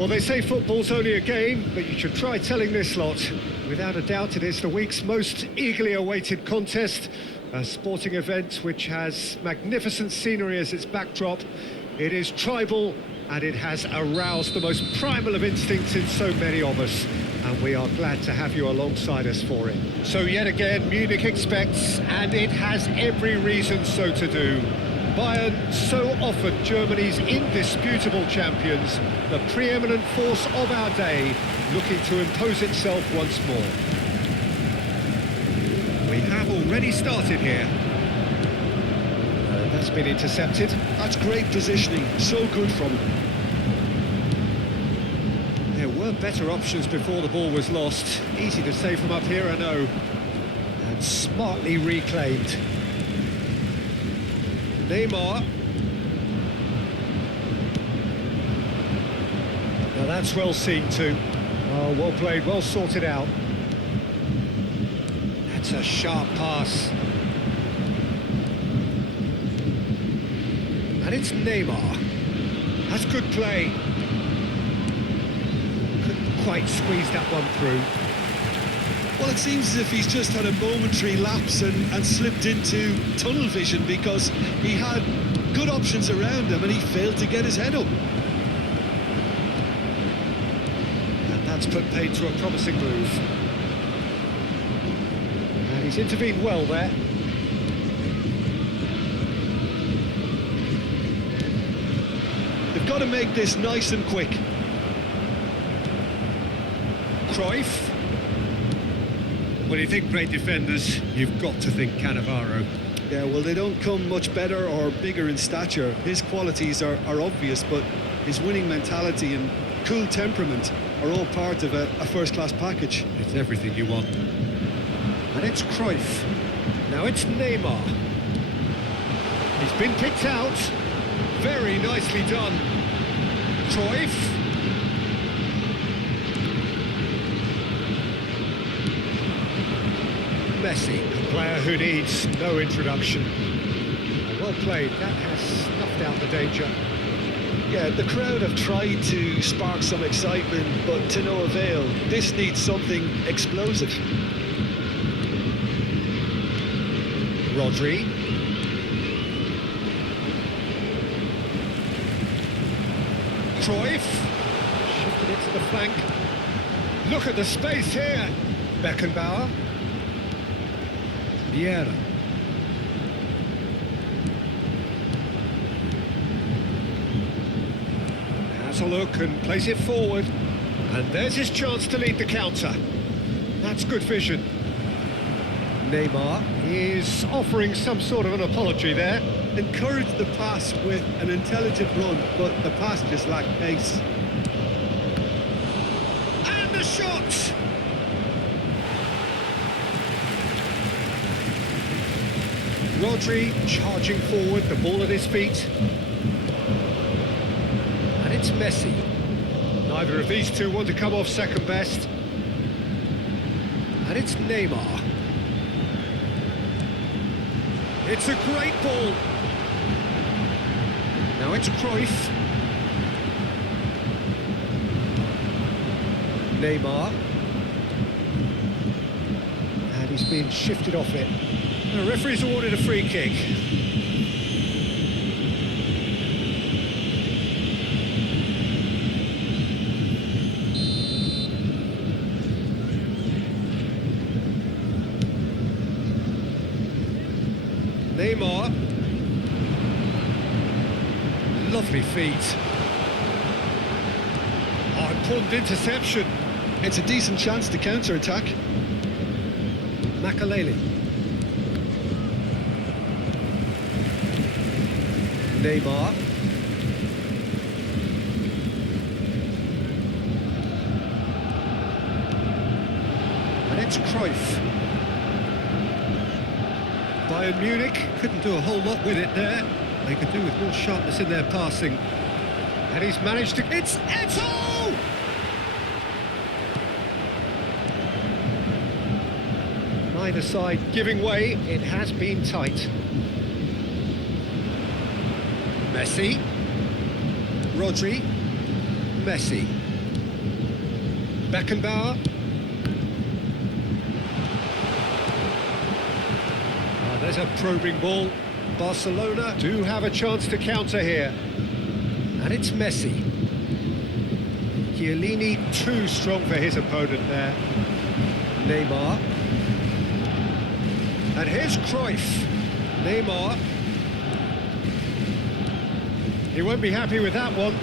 Well, they say football's only a game, but you should try telling this lot. Without a doubt, it is the week's most eagerly awaited contest, a sporting event which has magnificent scenery as its backdrop. It is tribal, and it has aroused the most primal of instincts in so many of us, and we are glad to have you alongside us for it. So yet again, Munich expects, and it has every reason so to do. Bayern, so often Germany's indisputable champions, the preeminent force of our day, looking to impose itself once more. We have already started here. That's been intercepted. That's great positioning, so good from him. There were better options before the ball was lost. Easy to say from up here, I know. And smartly reclaimed. Neymar. Now that's well seen too. Oh, well played, well sorted out. That's a sharp pass. And it's Neymar. That's good play. Couldn't quite squeeze that one through. Well, it seems as if he's just had a momentary lapse and slipped into tunnel vision, because he had good options around him and he failed to get his head up. And that's put paid to a promising move. And he's intervened well there. They've got to make this nice and quick. Cruyff. When you think great defenders, you've got to think Cannavaro. Yeah, well, they don't come much better or bigger in stature. His qualities are obvious, but his winning mentality and cool temperament are all part of a first-class package. It's everything you want. And it's Cruyff. Now it's Neymar. He's been picked out. Very nicely done. Cruyff. Messi, a player who needs no introduction. Well played, that has snuffed out the danger. Yeah, the crowd have tried to spark some excitement, but to no avail. This needs something explosive. Rodri. Cruyff. Shifted it to the flank. Look at the space here. Beckenbauer. Vieira. Has a look and plays it forward. And there's his chance to lead the counter. That's good vision. Neymar is offering some sort of an apology there. Encouraged the pass with an intelligent run, but the pass just lacked pace. And the shot! Rodri charging forward, the ball at his feet. And it's Messi. Neither of these two want to come off second best. And it's Neymar. It's a great ball. Now it's Cruyff. Neymar. And he's been shifted off it. The referee's awarded a free kick. Neymar. Lovely feet. Oh, important interception. It's a decent chance to counter-attack. Makaleli. Neymar. And it's Cruyff. Bayern Munich couldn't do a whole lot with it there. They could do with more sharpness in their passing. And he's managed to... It's Eto'o! Neither side giving way. It has been tight. Messi. Rodri. Messi. Beckenbauer. There's a probing ball. Barcelona do have a chance to counter here. And it's Messi. Chiellini too strong for his opponent there. Neymar. And here's Cruyff. Neymar. He won't be happy with that one.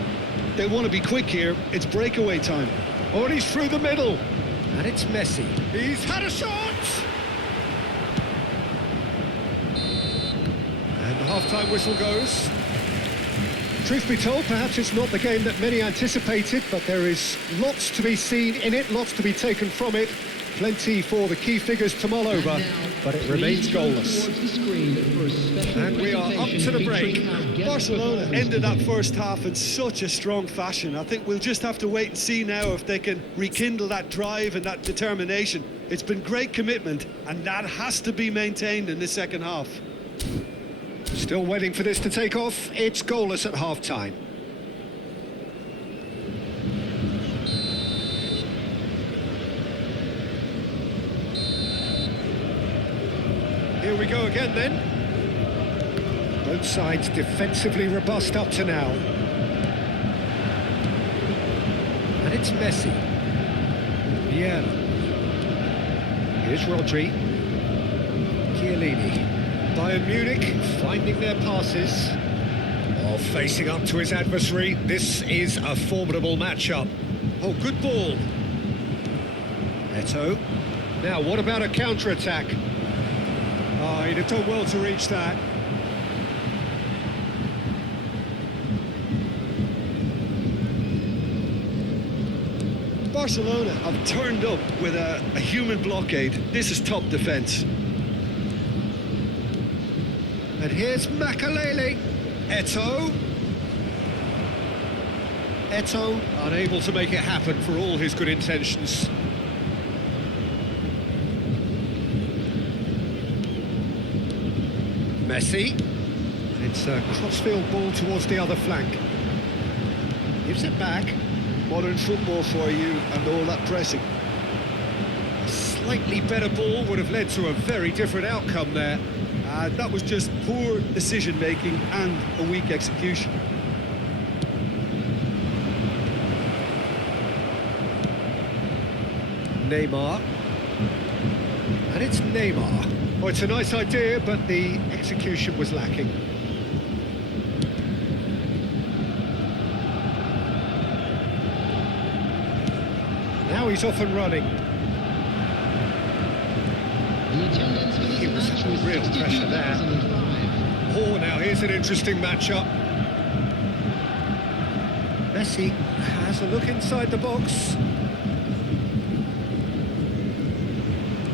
They want to be quick here. It's breakaway time. Oh, and he's through the middle. And it's Messi. He's had a shot! And the half-time whistle goes. Truth be told, perhaps it's not the game that many anticipated, but there is lots to be seen in it, lots to be taken from it. Plenty for the key figures to mull over, but it remains goalless. And we are up to the break. Barcelona ended that first half in such a strong fashion. I think we'll just have to wait and see now if they can rekindle that drive and that determination. It's been great commitment, and that has to be maintained in the second half. Still waiting for this to take off. It's goalless at half-time. Here we go again then. Both sides defensively robust up to now. And it's Messi. Vieira. Here's Rodri. Chiellini. Bayern Munich finding their passes. Oh, facing up to his adversary. This is a formidable matchup. Oh, good ball. Eto'o. Now, what about a counter-attack? Oh, he'd have done well to reach that. Barcelona have turned up with a human blockade. This is top defence. And here's Makalele. Eto'o. Eto'o unable to make it happen for all his good intentions. Messi. And it's a crossfield ball towards the other flank. Gives it back. Modern football for you and all that pressing. A slightly better ball would have led to a very different outcome there. That was just poor decision-making and a weak execution. Neymar. And it's Neymar. Oh, it's a nice idea, but the execution was lacking. Now he's off and running. He was under real pressure there. Oh, now here's an interesting matchup. Messi has a look inside the box.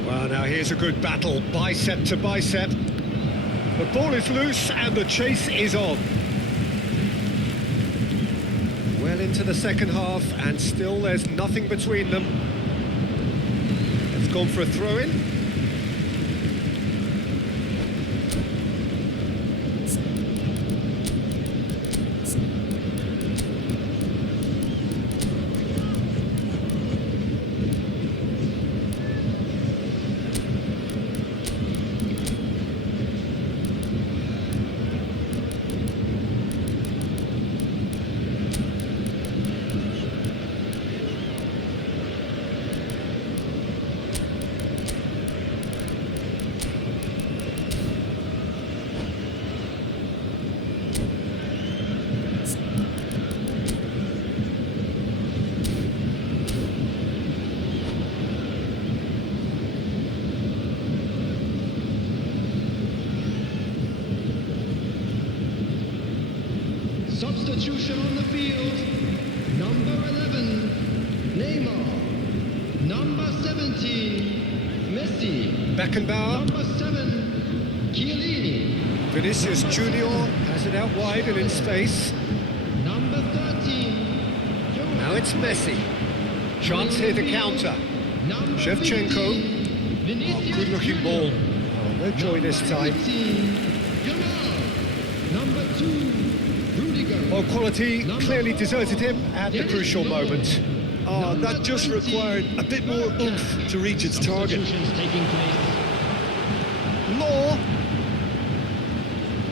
Well, now here's a good battle, bicep to bicep. The ball is loose and the chase is on. Well into the second half and still there's nothing between them. It's gone for a throw-in. Substitution on the field. Number 11, Neymar. Number 17, Messi. Beckenbauer. Number 7, Chiellini. Vinicius Junior has it out wide and in space. Number 13, Now it's Messi. Chance here to counter. Number Shevchenko. 15, Vinicius Good looking Junior. ball. Oh, no joy this time. 18, Yamal. Number 2, Rudiger. Well, quality clearly deserted him at the crucial moment. Oh, that just required a bit more oomph to reach its target. Substitutions taking place. Law.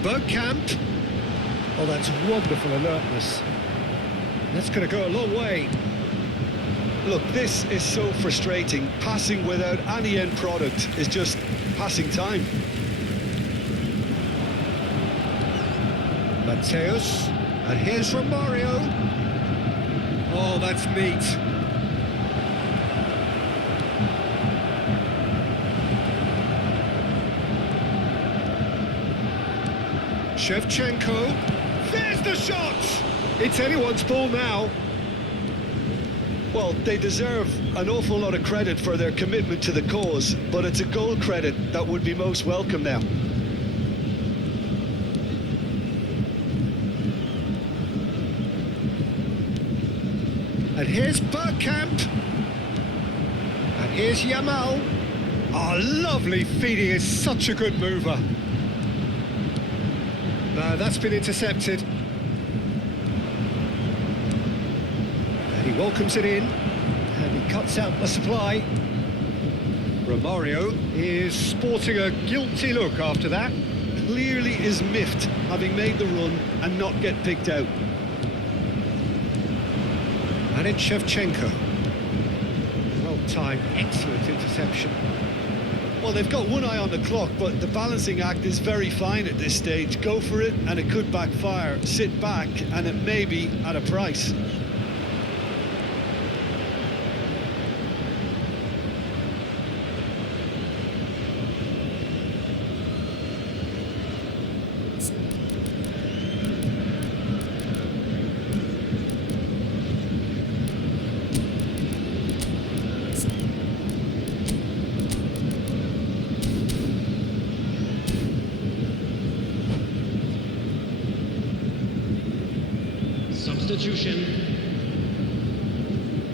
Bergkamp. Oh, that's wonderful alertness. That's going to go a long way. Look, this is so frustrating. Passing without any end product is just passing time. Mateus. And here's Romario. Oh, that's neat. Shevchenko. There's the shot! It's anyone's ball now. Well, they deserve an awful lot of credit for their commitment to the cause, but it's a goal credit that would be most welcome now. And here's Bergkamp. And here's Yamal. Oh, lovely feeding, is such a good mover. No, that's been intercepted. And he welcomes it in. And he cuts out the supply. Romario is sporting a guilty look after that. Clearly is miffed, having made the run and not get picked out. And it's Shevchenko. Well-timed, excellent interception. Well, they've got one eye on the clock, but the balancing act is very fine at this stage. Go for it, and it could backfire. Sit back, and it may be at a price. substitution.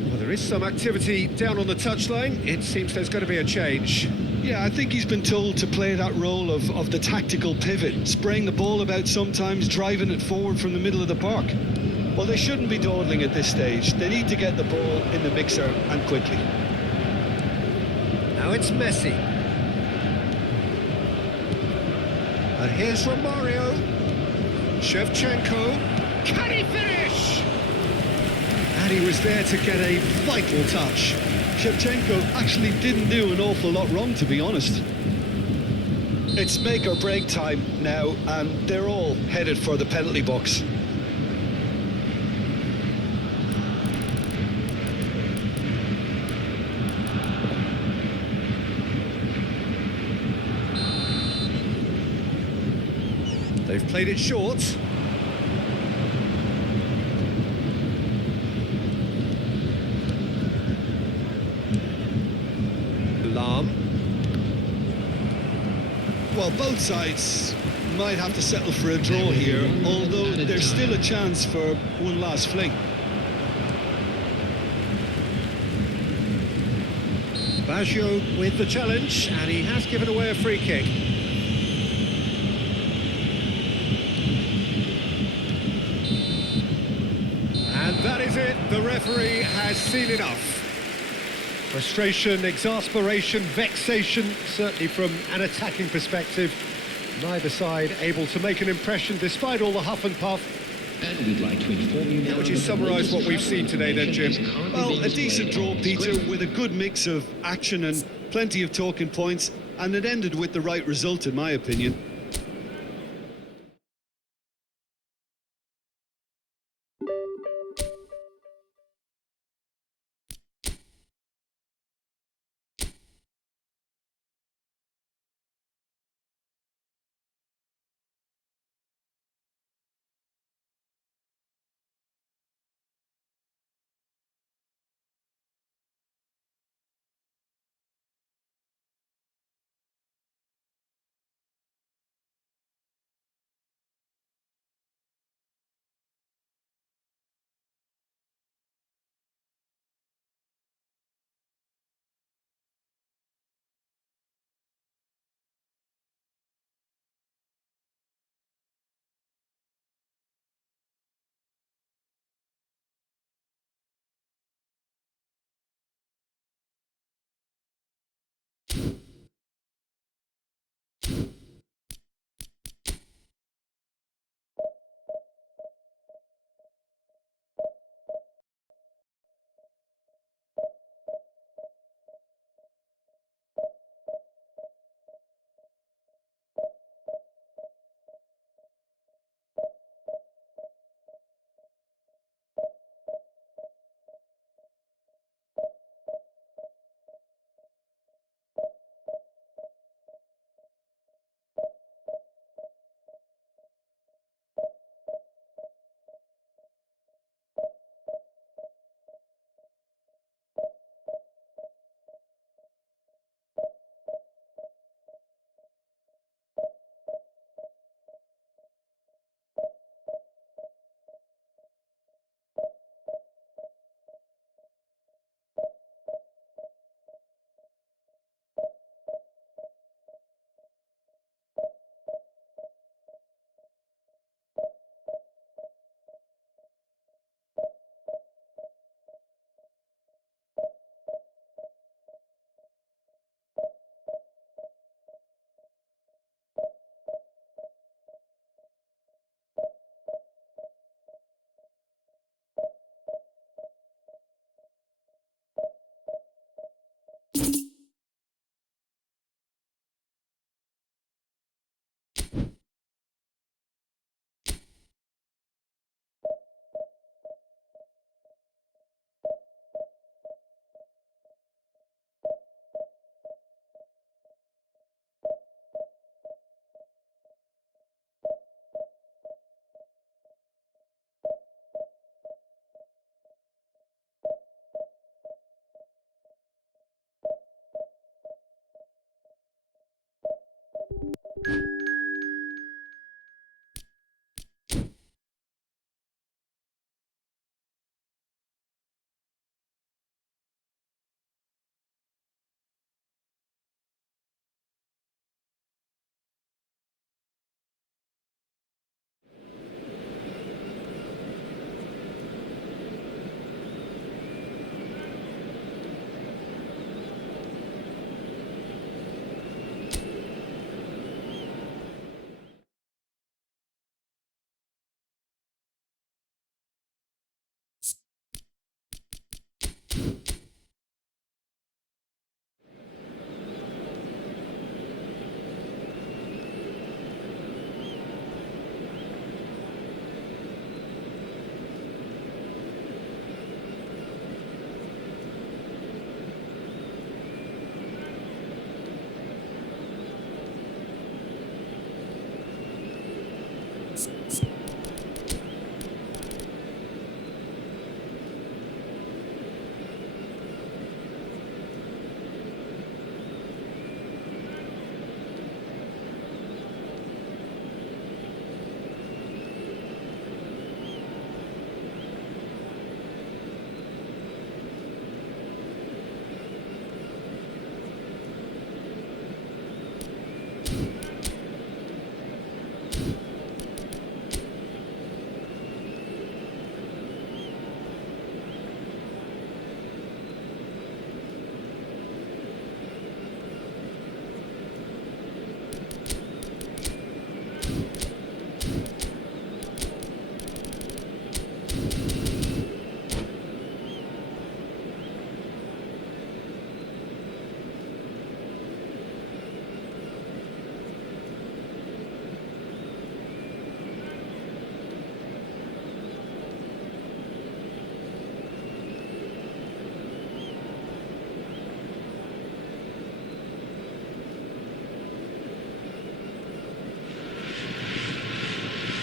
Well, there is some activity down on the touchline. It seems there's going to be a change. Yeah, I think he's been told to play that role of the tactical pivot, spraying the ball about sometimes, driving it forward from the middle of the park. Well, they shouldn't be dawdling at this stage. They need to get the ball in the mixer and quickly. Now it's Messi. And here's Romario. Shevchenko. Can he finish? And he was there to get a vital touch. Shevchenko actually didn't do an awful lot wrong, to be honest. It's make or break time now, and they're all headed for the penalty box. They've played it short. Lam. Well, both sides might have to settle for a draw here, although there's still a chance for one last fling. Baggio with the challenge, and he has given away a free kick. And that is it. The referee has seen enough. Frustration, exasperation, vexation, certainly from an attacking perspective. Neither side able to make an impression despite all the huff and puff. And we'd like to inform you now. How would you summarise what we've seen today then, Jim? Well, a decent draw, Peter, with a good mix of action and plenty of talking points, and it ended with the right result, in my opinion.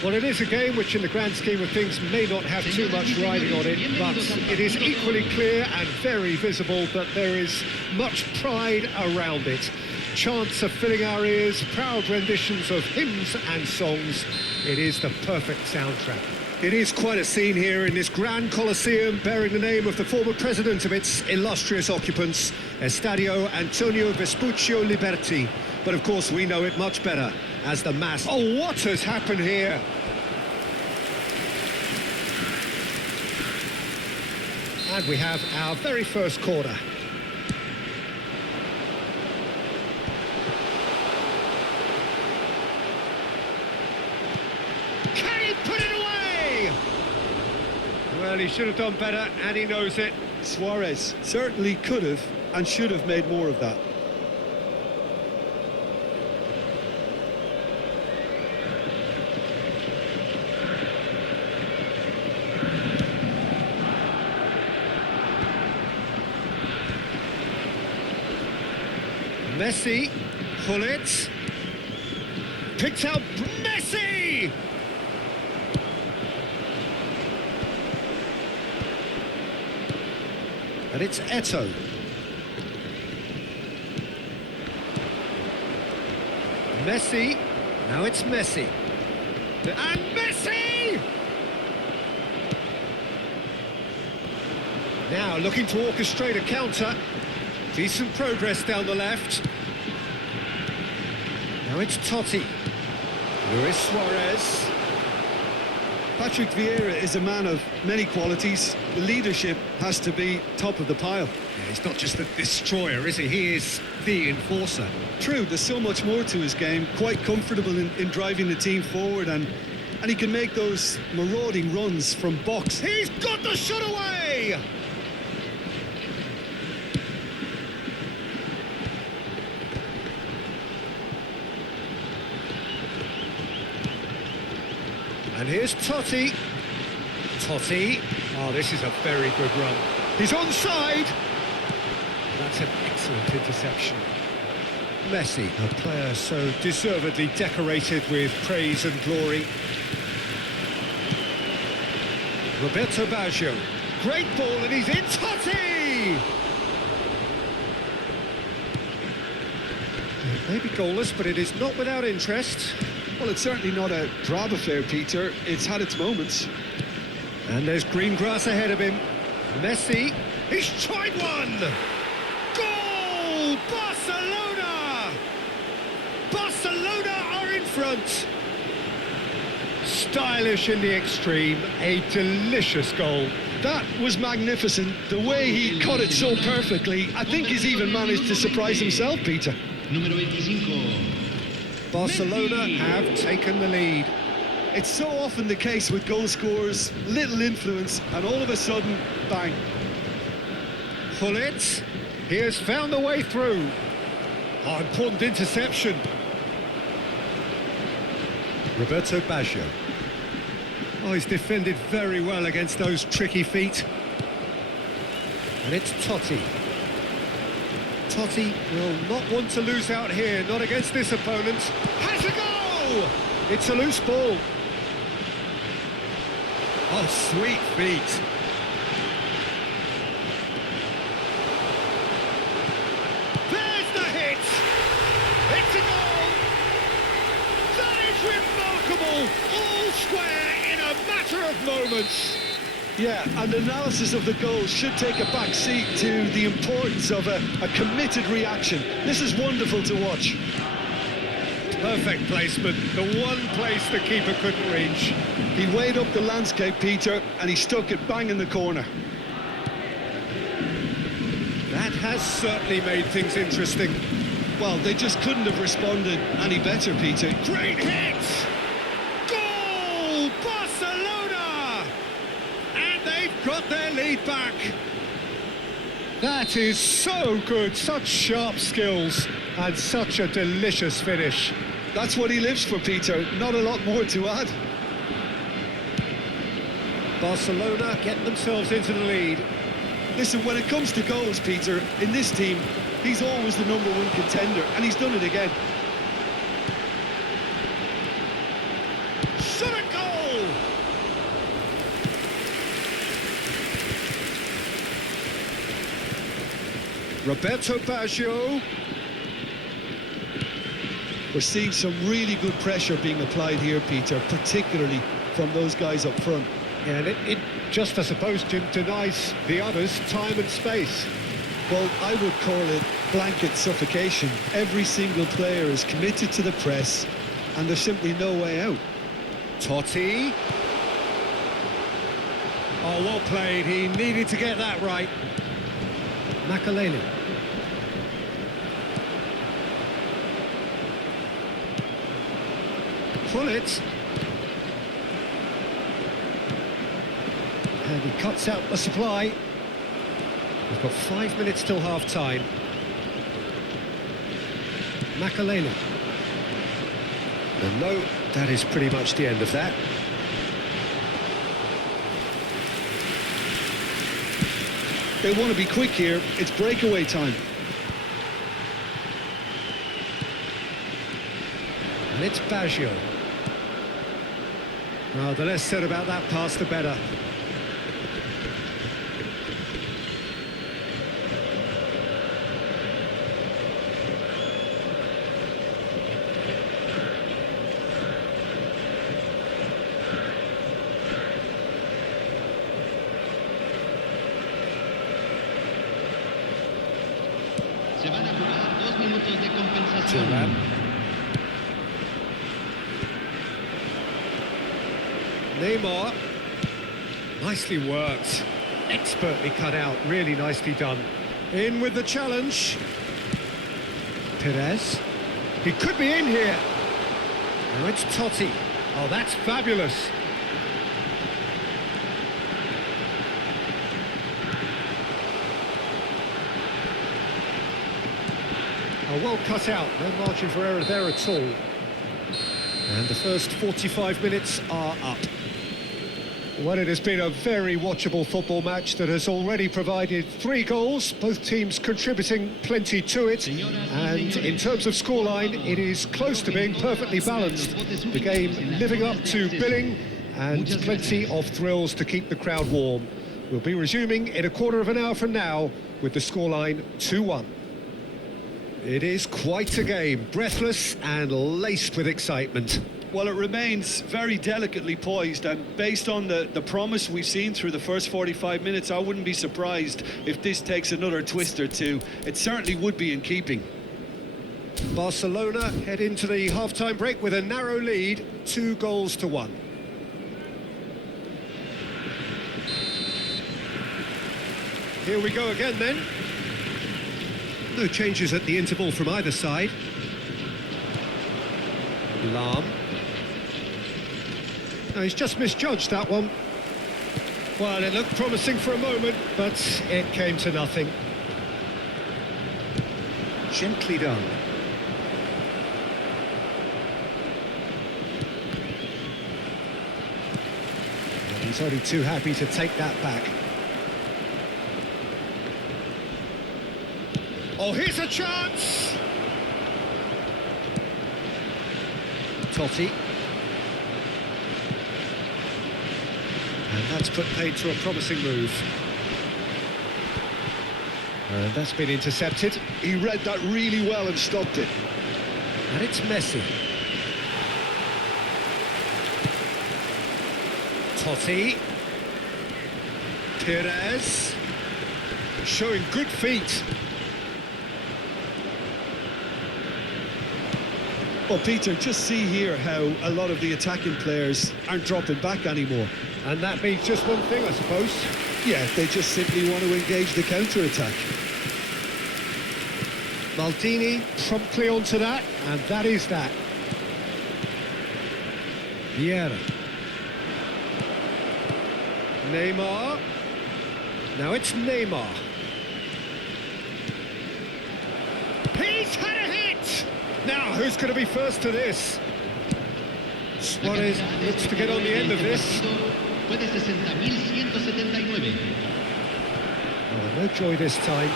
Well, it is a game which in the grand scheme of things may not have too much riding on it, but it is equally clear and very visible that there is much pride around it. Chants are filling our ears, proud renditions of hymns and songs. It is the perfect soundtrack. It is quite a scene here in this grand Colosseum bearing the name of the former president of its illustrious occupants, Estadio Antonio Vespuccio Liberti. But of course we know it much better as the mass. Oh, what has happened here? And we have our very first corner. Can he put it away? Well, he should have done better, and he knows it. Suarez certainly could have and should have made more of that. Messi, pull it, picked out Messi! And it's Eto'o. Messi, now it's Messi. And Messi! Now looking to orchestrate a counter. Decent progress down the left. Now it's Totti. Luis Suarez. Patrick Vieira is a man of many qualities. The leadership has to be top of the pile. Yeah, he's not just a destroyer, is he? He is the enforcer. True, there's so much more to his game. Quite comfortable in driving the team forward, and he can make those marauding runs from box. He's got the shot away! And here's Totti. Totti. Oh, this is a very good run. He's onside. That's an excellent interception. Messi, a player so deservedly decorated with praise and glory. Roberto Baggio. Great ball, and he's in. Totti! It may be goalless, but it is not without interest. Well, it's certainly not a drab affair, Peter. It's had its moments. And there's green grass ahead of him. Messi, he's tried one! Goal! Barcelona! Barcelona are in front! Stylish in the extreme, a delicious goal. That was magnificent. The way he cut it so perfectly. I think he's even managed to surprise himself, Peter. Número 25. Barcelona have taken the lead. It's so often the case with goal scorers, little influence, and all of a sudden, bang. Pull it. He has found a way through. Oh, important interception. Roberto Baggio. Oh, he's defended very well against those tricky feet. And it's Totti. Totti will not want to lose out here, not against this opponent. Has a go! It's a loose ball. Oh, sweet feet. There's the hit! It's a goal! That is remarkable! All square in a matter of moments. Yeah, and analysis of the goal should take a back seat to the importance of a committed reaction. This is wonderful to watch. Perfect placement, the one place the keeper couldn't reach. He weighed up the landscape, Peter, and he stuck it bang in the corner. That has certainly made things interesting. Well, they just couldn't have responded any better, Peter. Great hit! Goal! Barcelona! And they've got their lead back. That is so good, such sharp skills and such a delicious finish. That's what he lives for, Peter. Not a lot more to add. Barcelona get themselves into the lead. Listen, when it comes to goals, Peter, in this team, he's always the #1 contender, and he's done it again. Shot a goal! Roberto Baggio. We're seeing some really good pressure being applied here, Peter, particularly from those guys up front. Yeah, and it just, I suppose, Jim, denies the others time and space. Well, I would call it blanket suffocation. Every single player is committed to the press, and there's simply no way out. Totti. Oh, well played. He needed to get that right. Makaleli. Pullet. And he cuts out the supply. We've got 5 minutes till half-time. Makaleli. And no, that is pretty much the end of that. They want to be quick here. It's breakaway time. And it's Baggio. Well, the less said about that pass, the better. Se van a jugar 2 minutos de compensación. Neymar. Nicely worked. Expertly cut out. Really nicely done. In with the challenge. Perez. He could be in here. Now it's Totti. Oh, that's fabulous. Oh, well cut out. No margin for error there at all. And the first 45 minutes are up. Well, it has been a very watchable football match that has already provided 3 goals, both teams contributing plenty to it. And in terms of scoreline, it is close to being perfectly balanced. The game living up to billing and plenty of thrills to keep the crowd warm. We'll be resuming in a quarter of an hour from now with the scoreline 2-1. It is quite a game, breathless and laced with excitement. Well, it remains very delicately poised, and based on the promise we've seen through the first 45 minutes, I wouldn't be surprised if this takes another twist or two. It certainly would be in keeping. Barcelona head into the half-time break with a narrow lead, 2-1. Here we go again then. No changes at the interval from either side. Lahm. No, he's just misjudged that one. Well, it looked promising for a moment, but it came to nothing. Gently done. And he's only too happy to take that back. Oh, here's a chance! Totti. And that's put paid to a promising move. And that's been intercepted. He read that really well and stopped it. And it's Messi. Totti. Perez. Showing good feet. Well, Peter, just see here how a lot of the attacking players aren't dropping back anymore. And that means just one thing, I suppose. Yeah, they just simply want to engage the counter-attack. Maldini promptly onto that, and that is that. Vieira. Neymar. Now it's Neymar. He's had a hit! Now, who's going to be first to this? Suarez looks to get on the end of this. Fue de 60.179. Oh, no joy this time.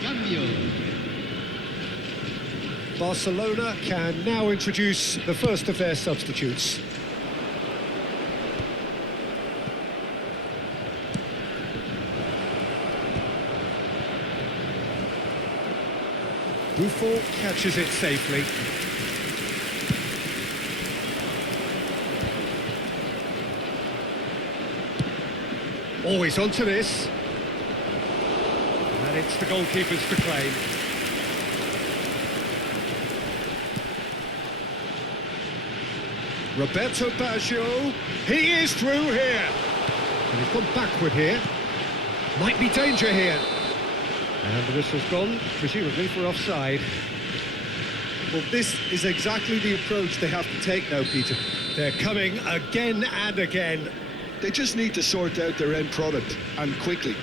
cambio. Barcelona can now introduce the first of their substitutes. Buffon catches it safely. Always onto this. And it's the goalkeepers to claim. Roberto Baggio, he is through here. And he's gone backward here. Might be danger here. And the whistle's gone, presumably for offside. Well, this is exactly the approach they have to take now, Peter. They're coming again and again. They just need to sort out their end product, and quickly.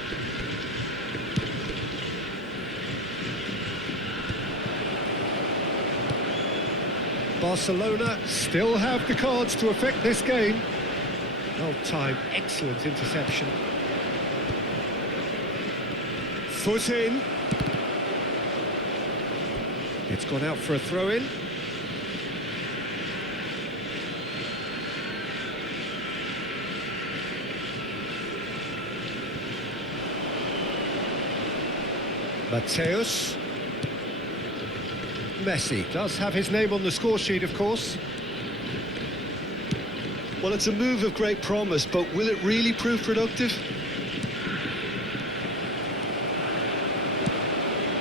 Barcelona still have the cards to affect this game. Well timed, excellent interception. Foot in. It's gone out for a throw-in. Mateus. Messi does have his name on the score sheet, of course. Well, it's a move of great promise, but will it really prove productive?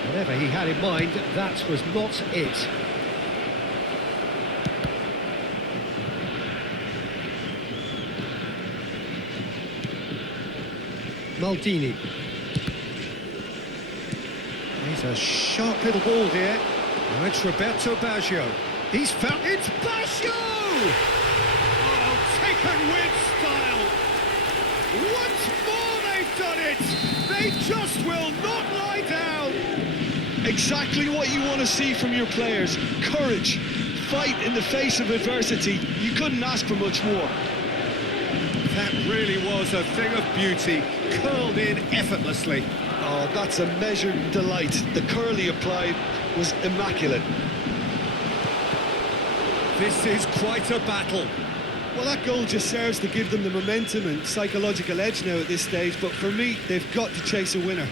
Whatever he had in mind, that was not it. Maldini. He's a sharp little ball here. Now it's Roberto Baggio. He's found... It's Baggio! Oh, taken with style. Once more they've done it! They just will not lie down! Exactly what you want to see from your players. Courage, fight in the face of adversity. You couldn't ask for much more. That really was a thing of beauty, curled in effortlessly. Oh, that's a measured delight. The curl he applied was immaculate. This is quite a battle. Well, that goal just serves to give them the momentum and psychological edge now at this stage, but for me, they've got to chase a winner.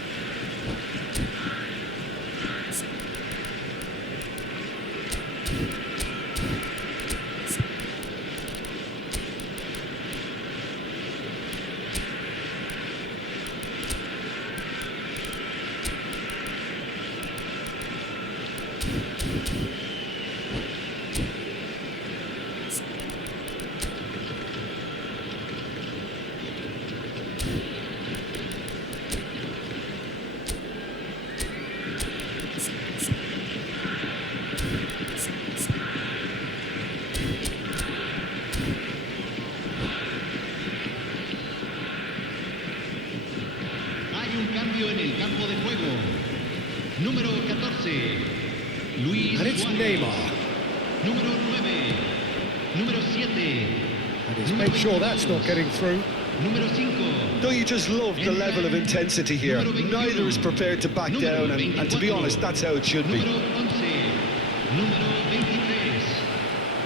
En el campo de juego, número 14, Luis And it's Suárez. Neymar. Número 9, número 7, And he's made sure that's not getting through. número 5. Don't you just love the level of intensity here? Neither is prepared to back down, and to be honest, that's how it should be. Número 11, número 23,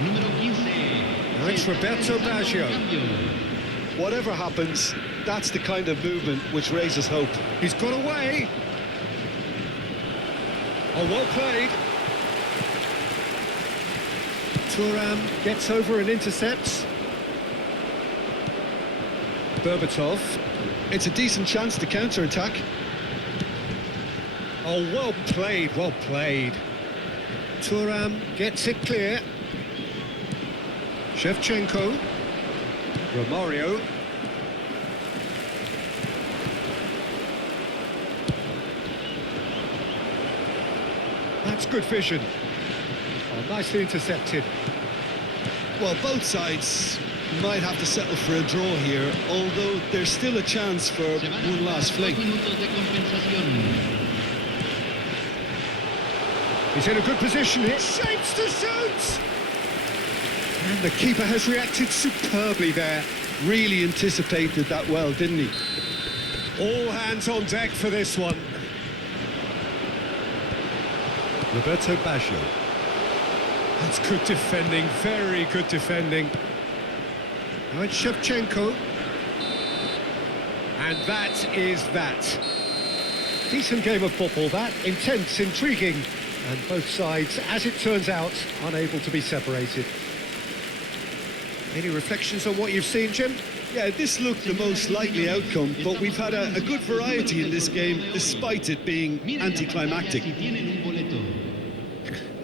número 15. Now it's Roberto Baggio. Whatever happens, that's the kind of movement which raises hope. He's got away. Oh, well played. Thuram gets over and intercepts. Berbatov. It's a decent chance to counter-attack. Oh, well played, well played. Thuram gets it clear. Shevchenko. Romario. That's good vision. Oh, nicely intercepted. Well, both sides might have to settle for a draw here, although there's still a chance for one last fling. He's in a good position here. Shapes to shoot! And the keeper has reacted superbly there. Really anticipated that well, didn't he? All hands on deck for this one. Roberto Baggio. That's good defending, very good defending. Now it's Shevchenko. And that is that. Decent game of football, that. Intense, intriguing. And both sides, as it turns out, unable to be separated. Any reflections on what you've seen, Jim? Yeah, this looked the most likely outcome, but we've had a good variety in this game, despite it being anticlimactic.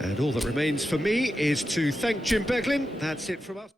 And all that remains for me is to thank Jim Beglin. That's it from us.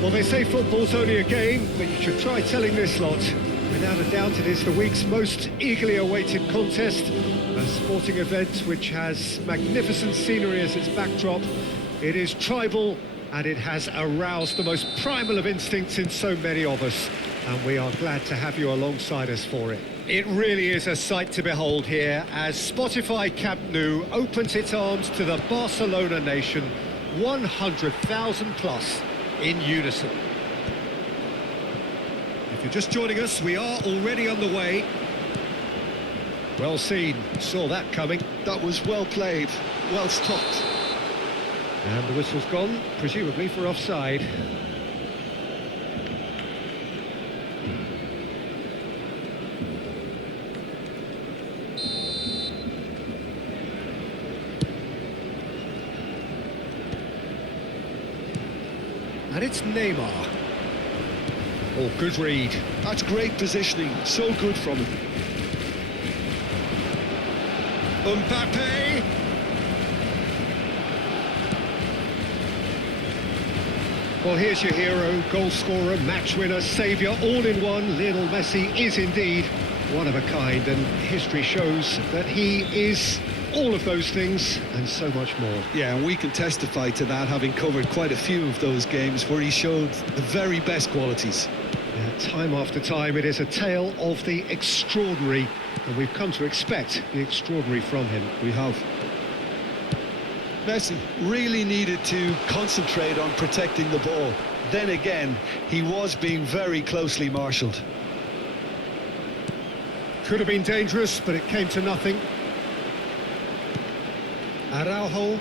Well, they say football's only a game, but you should try telling this lot. Without a doubt, it is the week's most eagerly awaited contest, a sporting event which has magnificent scenery as its backdrop. It is tribal, and it has aroused the most primal of instincts in so many of us, and we are glad to have you alongside us for it. It really is a sight to behold here as Spotify Camp Nou opens its arms to the Barcelona nation, 100,000 plus in unison. If you're just joining us, we are already on the way. Well seen, saw that coming. That was well played, well stopped. And the whistle's gone, presumably for offside. And it's Neymar. Oh, good read. That's great positioning, so good from him. Mbappe. Well, here's your hero, goal scorer, match winner, saviour, all in one. Lionel Messi is indeed one of a kind, and history shows that he is all of those things and so much more. Yeah, and we can testify to that, having covered quite a few of those games where he showed the very best qualities. Time after time, it is a tale of the extraordinary, and we've come to expect the extraordinary from him. We have. Messi really needed to concentrate on protecting the ball. Then again, he was being very closely marshalled. Could have been dangerous, but it came to nothing. Araujo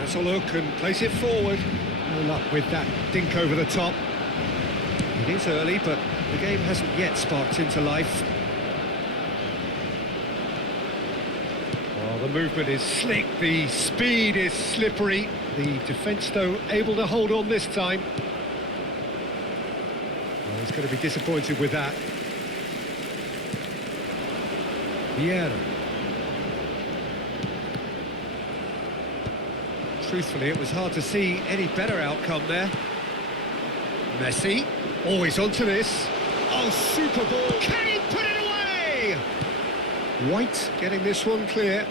has a look and plays it forward. No luck with that dink over the top. It is early, but the game hasn't yet sparked into life. Oh, the movement is slick, the speed is slippery. The defence, though, able to hold on this time. Well, he's going to be disappointed with that. Vieira. Truthfully, it was hard to see any better outcome there. Messi, always onto this. Oh, super ball. Can he put it away? White getting this one clear.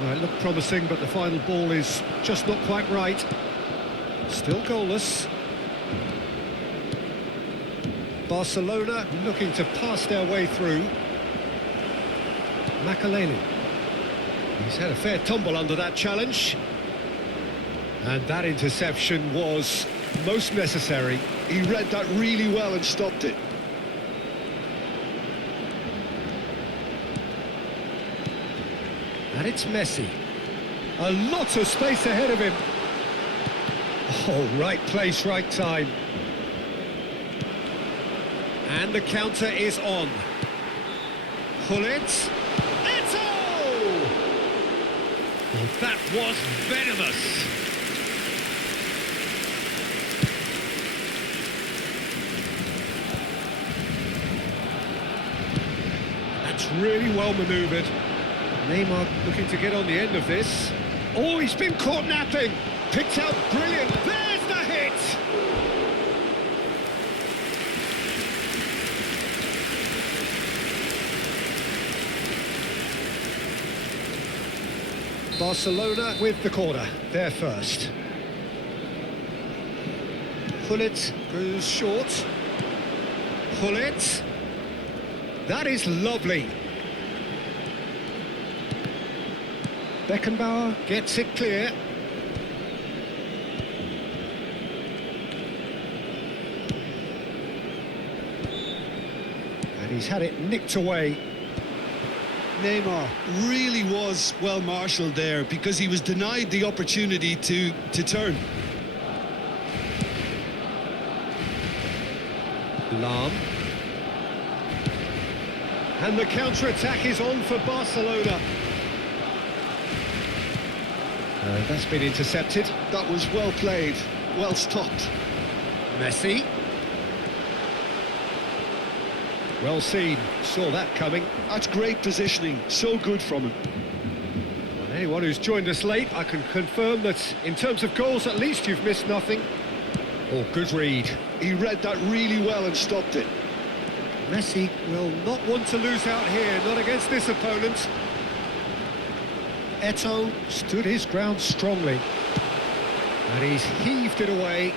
Well, it looked promising, but the final ball is just not quite right. Still goalless. Barcelona looking to pass their way through. Makaleli. He's had a fair tumble under that challenge. And that interception was most necessary. He read that really well and stopped it. And it's Messi. A lot of space ahead of him. Oh, right place, right time. And the counter is on. Hullet. Well, that was venomous. That's really well manoeuvred. Neymar looking to get on the end of this. Oh, he's been caught napping. Picked out brilliant. There's the hit. Barcelona with the corner, they're first. Hullet goes short. Hullet. That is lovely. Beckenbauer gets it clear. And he's had it nicked away. Neymar really was well marshalled there because he was denied the opportunity to turn. Lam. And the counter-attack is on for Barcelona. That's been intercepted. That was well played, well stopped. Messi. Well seen, saw that coming. That's great positioning, so good from him. Well, anyone who's joined us late, I can confirm that in terms of goals, at least you've missed nothing. Oh, good read. He read that really well and stopped it. Messi will not want to lose out here, not against this opponent. Eto'o stood his ground strongly. And he's heaved it away.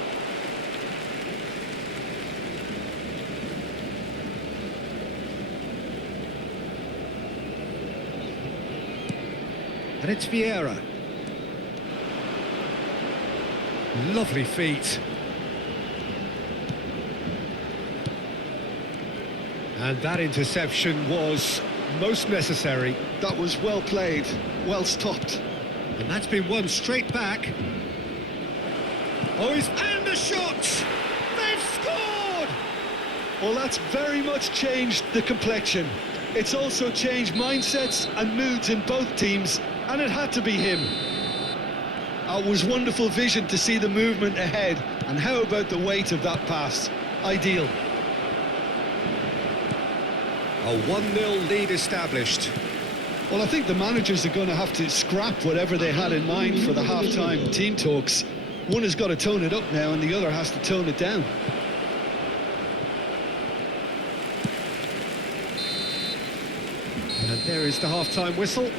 And it's Vieira. Lovely feet. And that interception was most necessary. That was well played, well stopped. And that's been won straight back. Oh, and the shot! They've scored! Well, that's very much changed the complexion. It's also changed mindsets and moods in both teams, and it had to be him. It was wonderful vision to see the movement ahead, and how about the weight of that pass? Ideal. A 1-0 lead established. Well, I think the managers are going to have to scrap whatever they had in mind for the half-time team talks. One has got to tone it up now, and the other has to tone it down. And there is the half-time whistle.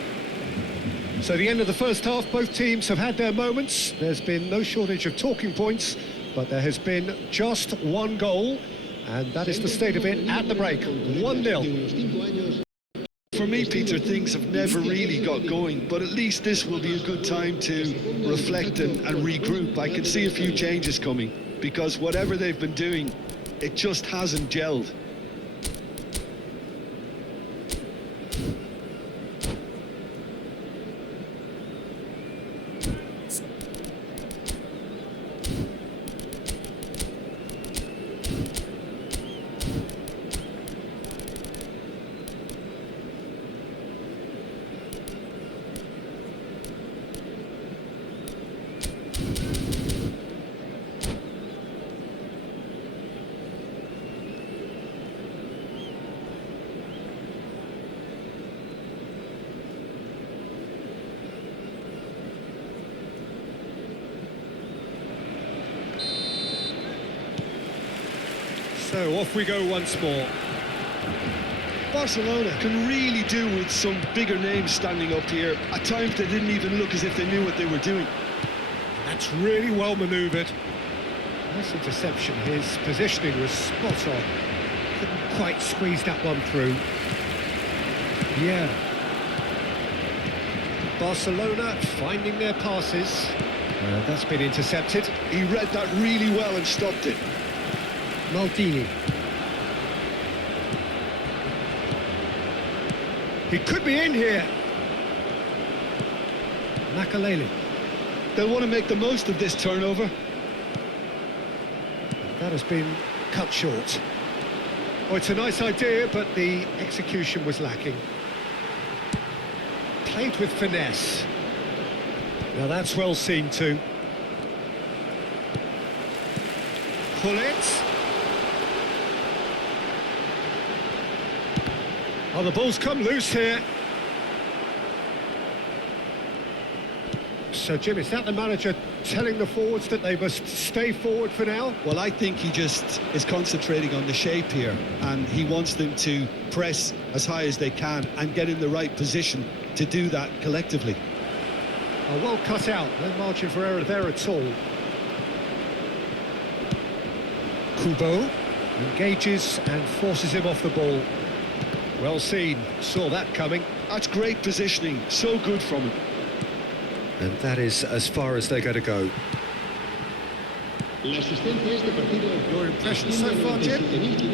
So the end of the first half, both teams have had their moments. There's been no shortage of talking points, but there has been just one goal, and that is the state of it at the break. 1-0. For me, Peter, things have never really got going, but at least this will be a good time to reflect and regroup. I can see a few changes coming, because whatever they've been doing, it just hasn't gelled. So off we go once more. Barcelona can really do with some bigger names standing up here. At times they didn't even look as if they knew what they were doing. That's really well manoeuvred. Nice interception. His positioning was spot on. Couldn't quite squeeze that one through. Yeah. Barcelona finding their passes. That's been intercepted. He read that really well and stopped it. Maldini. He could be in here. Makalele. They'll want to make the most of this turnover. That has been cut short. Oh, it's a nice idea, but the execution was lacking. Played with finesse. Now that's well seen too. Pull it. Oh, the ball's come loose here. So, Jim, is that the manager telling the forwards that they must stay forward for now? Well, I think he just is concentrating on the shape here, and he wants them to press as high as they can and get in the right position to do that collectively. Oh, well cut out, no margin for error there at all. Kubo engages and forces him off the ball. Well seen, saw that coming. That's great positioning, so good from him. And that is as far as they're going to go. Your impression so far, Jim?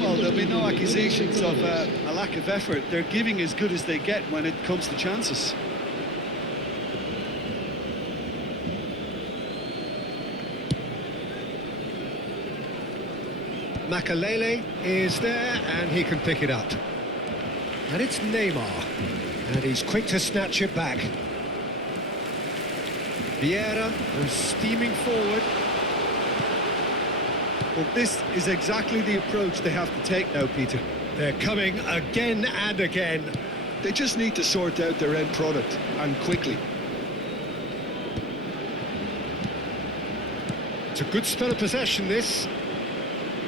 Well, there'll be no accusations of a lack of effort. They're giving as good as they get when it comes to chances. Makalele is there and he can pick it up. And it's Neymar. And he's quick to snatch it back. Vieira is steaming forward. Well, this is exactly the approach they have to take now, Peter. They're coming again and again. They just need to sort out their end product, and quickly. It's a good spell of possession, this.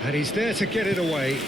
And he's there to get it away.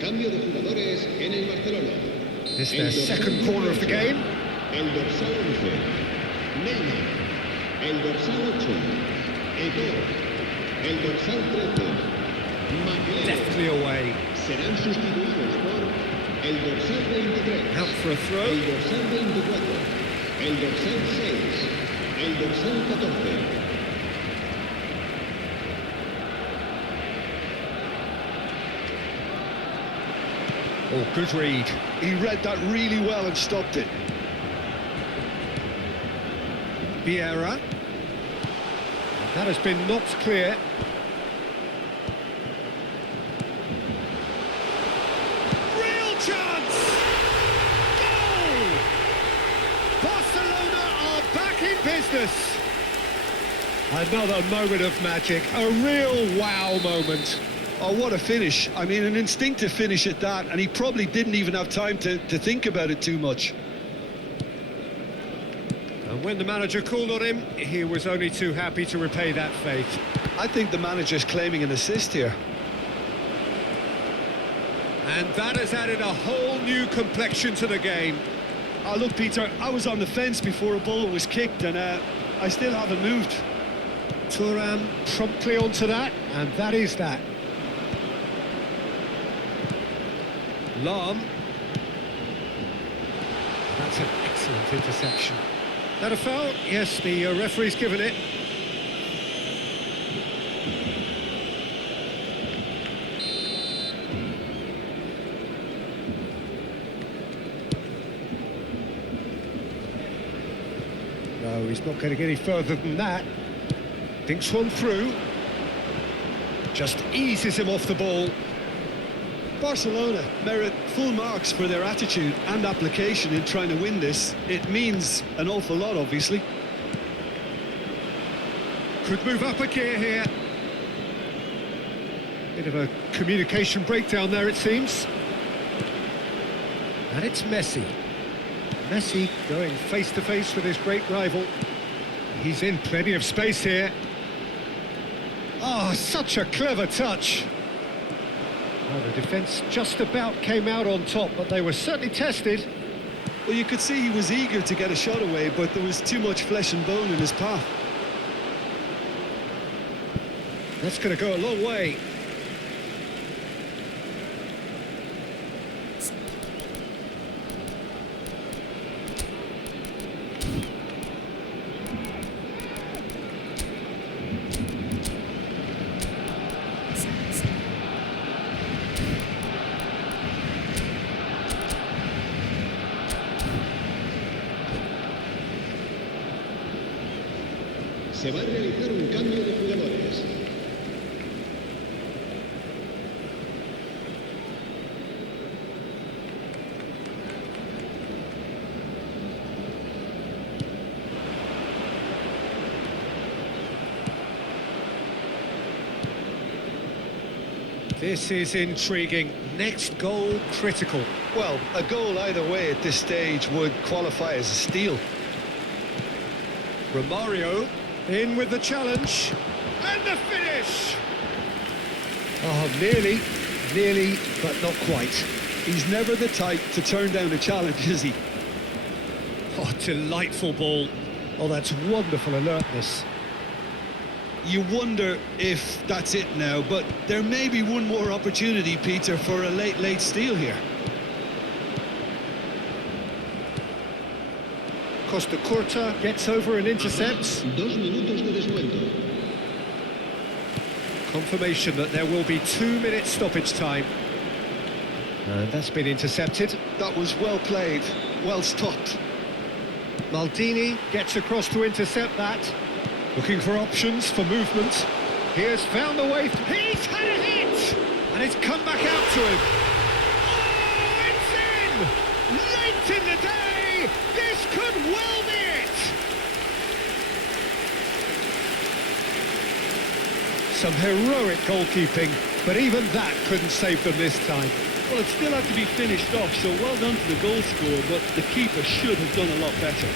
Cambio de jugadores en el Barcelona. This is their second corner of the game. El dorsal 11, Neymar. El dorsal 8, Eto'o. El dorsal 13, Makelele. Deftly away. Serán sustituidos por el dorsal 23. Out for a throw. El dorsal 24. El dorsal 6. El dorsal 14. Oh, good read. He read that really well and stopped it. Vieira. That has been knocked clear. Real chance! Goal! Barcelona are back in business. Another moment of magic, a real wow moment. Oh, what a finish. I mean, an instinctive finish at that, and he probably didn't even have time to think about it too much. And when the manager called on him, he was only too happy to repay that faith. I think the manager's claiming an assist here. And that has added a whole new complexion to the game. Oh, look, Peter, I was on the fence before a ball was kicked, and I still haven't moved. Thuram promptly onto that, and that is that. Lahm. That's an excellent interception. That a foul? Yes, the referee's given it. No, he's not going to get any further than that. Thinks one through. Just eases him off the ball. Barcelona merit full marks for their attitude and application in trying to win this. It means an awful lot, obviously. Could move up a gear here. Bit of a communication breakdown there, it seems. And it's Messi. Messi going face-to-face with his great rival. He's in plenty of space here. Oh, such a clever touch. Well, the defence just about came out on top, but they were certainly tested. Well, you could see he was eager to get a shot away, but there was too much flesh and bone in his path. That's going to go a long way. Se va a realizar un cambio de jugadores. This is intriguing. Next goal critical. Well, a goal either way at this stage would qualify as a steal. Romario in with the challenge. And the finish! Oh, nearly, but not quite. He's never the type to turn down a challenge, is he? Oh, delightful ball. Oh, that's wonderful alertness. You wonder if that's it now, but there may be one more opportunity, Peter, for a late steal here. Costa Curta gets over and intercepts. 2 minutos de descuento. Confirmation that there will be 2 minutes stoppage time. And that's been intercepted. That was well played, well stopped. Maldini gets across to intercept that. Looking for options for movement. He has found the way. He's had a hit! And it's come back out to him. Oh, it's in! Late in the day! This could well be it! Some heroic goalkeeping, but even that couldn't save them this time. Well, it still had to be finished off, so well done to the goal scorer, but the keeper should have done a lot better.